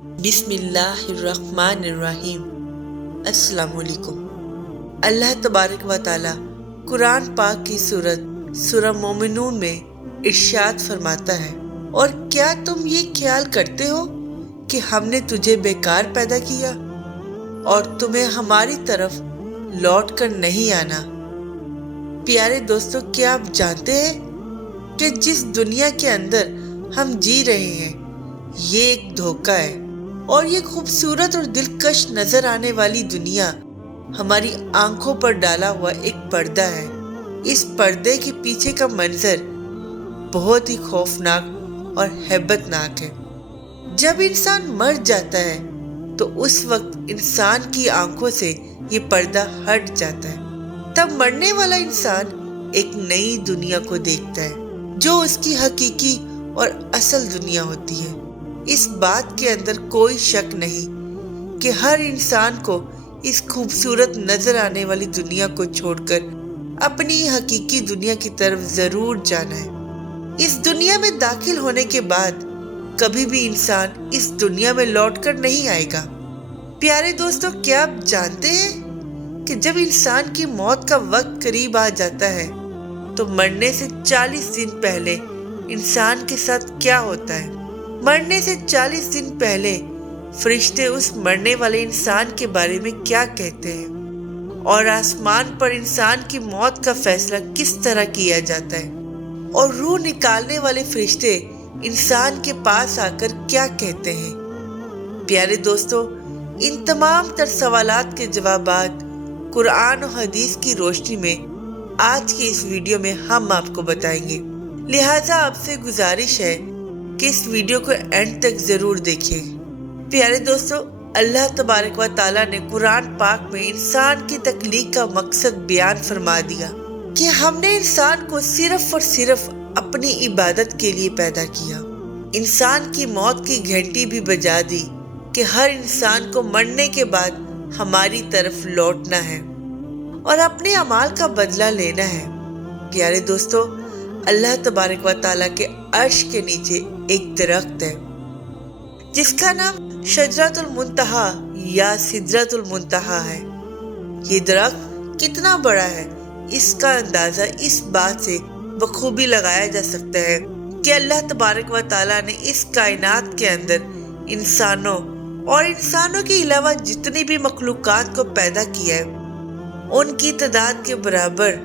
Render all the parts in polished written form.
بسم اللہ الرحمن الرحیم۔ السلام علیکم۔ اللہ تبارک و تعالی قرآن پاک کی سورہ مومنون میں ارشاد فرماتا ہے، اور کیا تم یہ خیال کرتے ہو کہ ہم نے تجھے بیکار پیدا کیا اور تمہیں ہماری طرف لوٹ کر نہیں آنا؟ پیارے دوستو، کیا آپ جانتے ہیں کہ جس دنیا کے اندر ہم جی رہے ہیں یہ ایک دھوکہ ہے، اور یہ خوبصورت اور دلکش نظر آنے والی دنیا ہماری آنکھوں پر ڈالا ہوا ایک پردہ ہے۔ اس پردے کے پیچھے کا منظر بہت ہی خوفناک اور ہیبت ناک ہے۔ جب انسان مر جاتا ہے تو اس وقت انسان کی آنکھوں سے یہ پردہ ہٹ جاتا ہے۔ تب مرنے والا انسان ایک نئی دنیا کو دیکھتا ہے جو اس کی حقیقی اور اصل دنیا ہوتی ہے۔ اس بات کے اندر کوئی شک نہیں کہ ہر انسان کو اس خوبصورت نظر آنے والی دنیا کو چھوڑ کر اپنی حقیقی دنیا کی طرف ضرور جانا ہے۔ اس دنیا میں داخل ہونے کے بعد کبھی بھی انسان اس دنیا میں لوٹ کر نہیں آئے گا۔ پیارے دوستو، کیا آپ جانتے ہیں کہ جب انسان کی موت کا وقت قریب آ جاتا ہے تو مرنے سے 40 دن پہلے انسان کے ساتھ کیا ہوتا ہے؟ مرنے سے 40 دن پہلے فرشتے اس مرنے والے انسان کے بارے میں کیا کہتے ہیں، اور آسمان پر انسان کی موت کا فیصلہ کس طرح کیا جاتا ہے، اور روح نکالنے والے فرشتے انسان کے پاس آ کر کیا کہتے ہیں؟ پیارے دوستو، ان تمام تر سوالات کے جوابات قرآن و حدیث کی روشنی میں آج کی اس ویڈیو میں ہم آپ کو بتائیں گے۔ لہٰذا آپ سے گزارش ہے کہ اس ویڈیو کو اینڈ تک ضرور دیکھیں۔ پیارے دوستو، اللہ تبارک و تعالیٰ نے قرآن پاک میں انسان کی تخلیق کا مقصد بیان فرما دیا کہ ہم نے انسان کو صرف اور صرف اپنی عبادت کے لیے پیدا کیا۔ انسان کی موت کی گھنٹی بھی بجا دی کہ ہر انسان کو مرنے کے بعد ہماری طرف لوٹنا ہے اور اپنے اعمال کا بدلہ لینا ہے۔ پیارے دوستو، اللہ تبارک و تعالیٰ کے عرش کے نیچے ایک درخت ہے جس کا نام شجرۃ المنتہی یا سدرۃ المنتہی ہے۔ یہ درخت کتنا بڑا ہے اس کا اندازہ اس بات سے بخوبی لگایا جا سکتا ہے کہ اللہ تبارک و تعالیٰ نے اس کائنات کے اندر انسانوں اور انسانوں کے علاوہ جتنی بھی مخلوقات کو پیدا کیا ہے ان کی تعداد کے برابر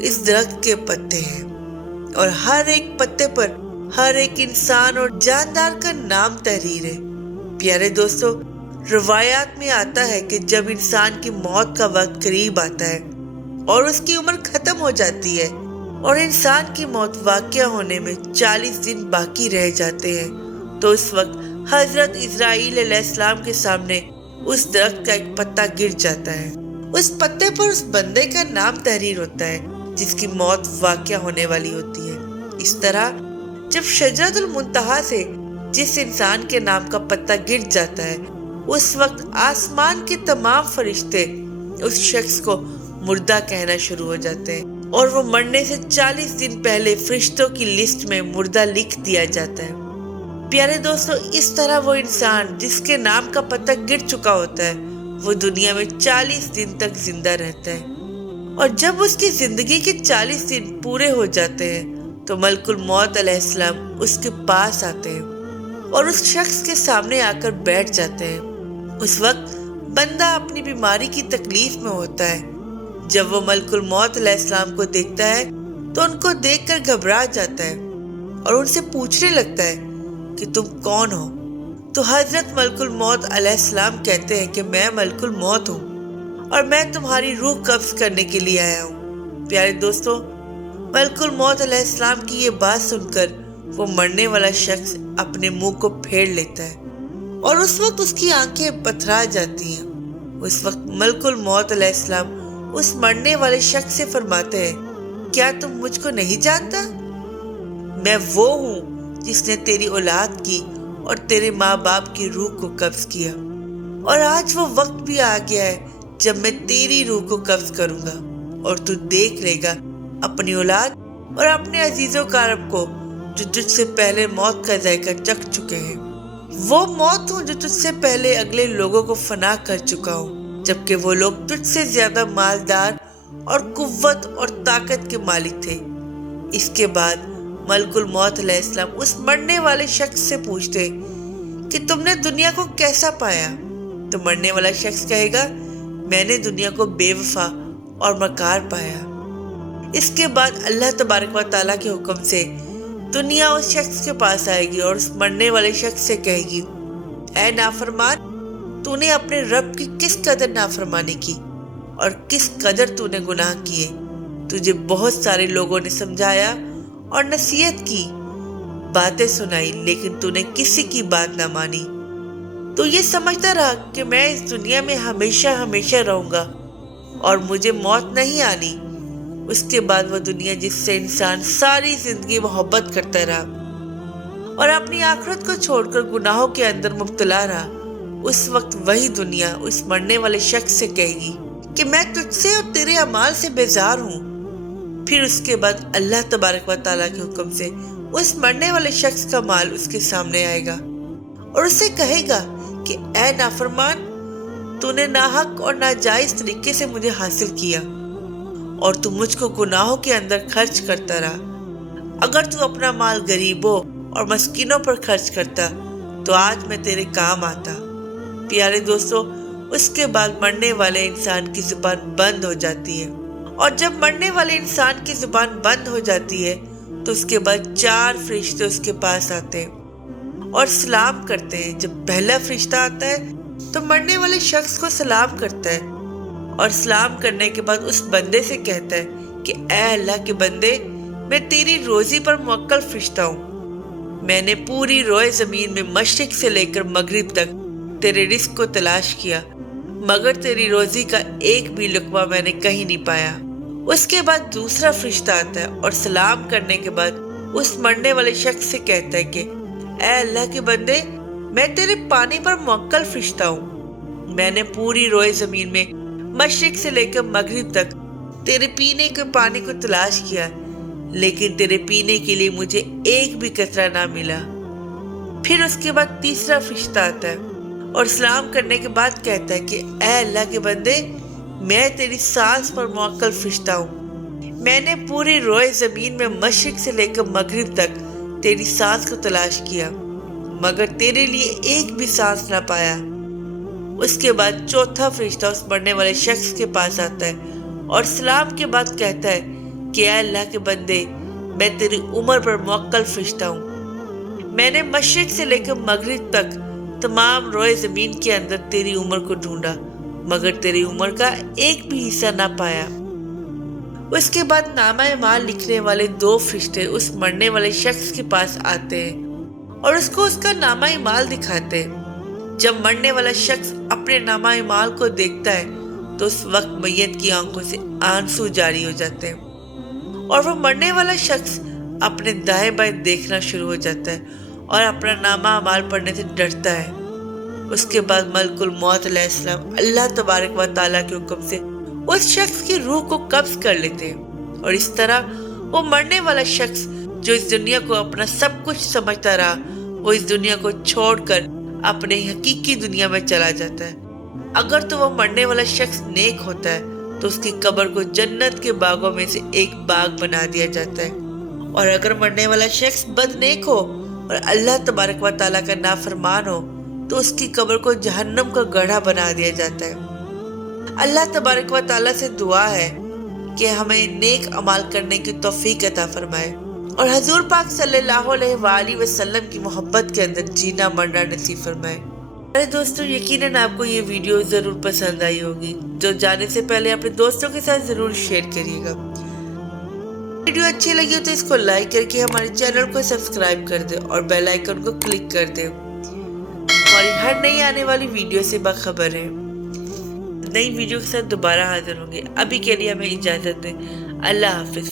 اس درخت کے پتے ہیں، اور ہر ایک پتے پر ہر ایک انسان اور جاندار کا نام تحریر ہے۔ پیارے دوستو، روایات میں آتا ہے کہ جب انسان کی موت کا وقت قریب آتا ہے اور اس کی عمر ختم ہو جاتی ہے اور انسان کی موت واقع ہونے میں 40 دن باقی رہ جاتے ہیں تو اس وقت حضرت اسرائیل علیہ السلام کے سامنے اس درخت کا ایک پتا گر جاتا ہے۔ اس پتے پر اس بندے کا نام تحریر ہوتا ہے جس کی موت واقع ہونے والی ہوتی ہے۔ اس طرح جب شجرۃ المنتہی سے جس انسان کے نام کا پتا گر جاتا ہے اس وقت آسمان کے تمام فرشتے اس شخص کو مردہ کہنا شروع ہو جاتے ہیں، اور وہ مرنے سے 40 دن پہلے فرشتوں کی لسٹ میں مردہ لکھ دیا جاتا ہے۔ پیارے دوستو، اس طرح وہ انسان جس کے نام کا پتا گر چکا ہوتا ہے وہ دنیا میں 40 دن تک زندہ رہتا ہے، اور جب اس کی زندگی کے 40 دن پورے ہو جاتے ہیں تو ملک الموت علیہ السلام اس کے پاس آتے ہیں اور اس شخص کے سامنے آ کر بیٹھ جاتے ہیں۔ اس وقت بندہ اپنی بیماری کی تکلیف میں ہوتا ہے۔ جب وہ ملک الموت علیہ السلام کو دیکھتا ہے تو ان کو دیکھ کر گھبرا جاتا ہے اور ان سے پوچھنے لگتا ہے کہ تم کون ہو؟ تو حضرت ملک الموت علیہ السلام کہتے ہیں کہ میں ملک الموت ہوں اور میں تمہاری روح قبض کرنے کے لیے آیا ہوں۔ پیارے دوستو، ملک الموت علیہ السلام کی یہ بات سن کر وہ مرنے والا شخص اپنے منہ کو پھیر لیتا ہے اور اس وقت اس کی آنکھیں پتھرا جاتی ہیں۔ اس وقت ملک الموت علیہ السلام اس مرنے والے شخص سے فرماتے ہیں، کیا تم مجھ کو نہیں جانتا؟ میں وہ ہوں جس نے تیری اولاد کی اور تیرے ماں باپ کی روح کو قبض کیا، اور آج وہ وقت بھی آ گیا ہے جب میں تیری روح کو قبض کروں گا اور تو دیکھ لے گا اپنی اولاد اور اپنے عزیز و اقارب کو جو تجھ سے پہلے موت کا ذائقہ چکھ چکے ہیں۔ وہ موت ہوں جو تجھ سے پہلے اگلے لوگوں کو فنا کر چکا ہوں، جبکہ وہ لوگ تجھ سے زیادہ مالدار اور قوت اور طاقت کے مالک تھے۔ اس کے بعد ملک الموت علیہ السلام اس مرنے والے شخص سے پوچھتے کہ تم نے دنیا کو کیسا پایا؟ تو مرنے والا شخص کہے گا، میں نے دنیا کو بے وفا اور مکار پایا۔ اس کے بعد اللہ تبارک و تعالیٰ کے حکم سے دنیا اس شخص کے پاس آئے گی اور اس مرنے والے شخص سے کہے گی، اے نافرمان، تو نے اپنے رب کی کس قدر نافرمانی کی اور کس قدر تو نے گناہ کیے۔ تجھے بہت سارے لوگوں نے سمجھایا اور نصیحت کی، باتیں سنائی، لیکن تو نے کسی کی بات نہ مانی۔ تو یہ سمجھتا رہا کہ میں اس دنیا میں ہمیشہ ہمیشہ رہوں گا اور مجھے موت نہیں آنی۔ اس کے بعد وہ دنیا جس سے انسان ساری زندگی محبت کرتا رہا اور اپنی آخرت کو چھوڑ کر گناہوں کے اندر مبتلا رہا، اس وقت وہی دنیا اس مرنے والے شخص سے کہے گی کہ میں تجھ سے اور تیرے اعمال سے بیزار ہوں۔ پھر اس کے بعد اللہ تبارک و تعالیٰ کے حکم سے اس مرنے والے شخص کا مال اس کے سامنے آئے گا اور اسے کہے گا کہ اے نافرمان، تو نے ناحق اور ناجائز طریقے سے مجھے حاصل کیا اور تو مجھ کو گناہوں کے اندر خرچ کرتا رہا۔ اگر تو اپنا مال غریبوں اور مسکینوں پر خرچ کرتا تو آج میں تیرے کام آتا۔ پیارے دوستو، اس کے بعد مرنے والے انسان کی زبان بند ہو جاتی ہے، اور جب مرنے والے انسان کی زبان بند ہو جاتی ہے تو اس کے بعد 4 فرشتے اس کے پاس آتے ہیں اور سلام کرتے ہیں۔ جب پہلا فرشتہ آتا ہے تو مرنے والے شخص کو سلام کرتا ہے اور سلام کرنے کے بعد اس بندے سے کہتا ہے کہ اے اللہ کے بندے، میں تیری روزی پر موکل فرشتہ ہوں۔ میں نے پوری روئے زمین میں مشرق سے لے کر مغرب تک تیرے رزق کو تلاش کیا، مگر تیری روزی کا ایک بھی لقمہ میں نے کہیں نہیں پایا۔ اس کے بعد دوسرا فرشتہ آتا ہے اور سلام کرنے کے بعد اس مرنے والے شخص سے کہتا ہے کہ اے اللہ کے بندے، میں تیرے پانی پر موکل فرشتہ ہوں۔ میں نے پوری روئے زمین میں مشرق سے لے کر مغرب تک تیرے پینے کے پانی کو تلاش کیا، لیکن تیرے پینے کے لیے مجھے ایک بھی قطرہ نہ ملا۔ پھر اس کے بعد تیسرا فرشتہ آتا ہے اور سلام کرنے کے بعد کہتا ہے کہ اے اللہ کے بندے، میں تیری سانس پر موکل فرشتہ ہوں۔ میں نے پوری روئے زمین میں مشرق سے لے کر مغرب تک تیری سانس کو تلاش کیا، مگر تیرے لیے ایک بھی سانس نہ پایا۔ اس کے بعد چوتھا فرشتہ اس مرنے والے شخص کے پاس آتا ہے اور سلام کے بعد کہتا ہے کہ اے اللہ کے بندے، میں تیری عمر پر موکل فرشتہ ہوں۔ میں نے مشرق سے لے کر مغرب تک تمام روئے زمین کے اندر تیری عمر کو ڈھونڈا، مگر تیری عمر کا ایک بھی حصہ نہ پایا۔ اس کے بعد نامہ اعمال لکھنے والے 2 فرشتے اس مرنے والے شخص کے پاس آتے ہیں اور اس کو اس کا نامہ اعمال دکھاتے ہیں۔ جب مرنے والا شخص اپنے نامہ اعمال کو دیکھتا ہے تو اس وقت میت کی آنکھوں سے آنسو جاری ہو جاتے ہیں اور وہ مرنے والا شخص اپنے دائیں بائیں دیکھنا شروع ہو جاتا ہے اور اپنا نامہ اعمال پڑھنے سے ڈرتا ہے۔ اس کے بعد ملک الموت علیہ السلام اللہ تبارک و تعالیٰ کے حکم سے اس شخص کی روح کو قبض کر لیتے ہیں، اور اس طرح وہ مرنے والا شخص جو اس دنیا کو اپنا سب کچھ سمجھتا رہا، وہ اس دنیا کو چھوڑ کر اپنے حقیقی دنیا میں چلا جاتا ہے۔ اگر تو وہ مرنے والا شخص نیک ہوتا ہے تو اس کی قبر کو جنت کے باغوں میں سے ایک باغ بنا دیا جاتا ہے، اور اگر مرنے والا شخص بد نیک ہو اور اللہ تبارک و تعالیٰ کا نافرمان ہو تو اس کی قبر کو جہنم کا گڑھا بنا دیا جاتا ہے۔ اللہ تبارک و تعالیٰ سے دعا ہے کہ ہمیں نیک عمل کرنے کی توفیق عطا فرمائے اور حضور پاک صلی اللہ علیہ وآلہ وسلم کی محبت کے اندر جینا مرنا نصیب فرمائے۔ میرے دوستوں، یقیناً آپ کو یہ ویڈیو ضرور پسند آئی ہوگی، جو جانے سے پہلے اپنے دوستوں کے ساتھ ضرور شیئر کریے گا۔ ویڈیو اچھی لگی ہو تو اس کو لائک کر کے ہمارے چینل کو سبسکرائب کر دیں اور بیل آئیکن کو کلک کر دیں۔ ہماری ہر نئی آنے والی ویڈیو سے باخبر ہے۔ نئی ویڈیو کے ساتھ دوبارہ حاضر ہوں گے۔ ابھی کے لیے ہمیں اجازت دیں۔ اللہ حافظ۔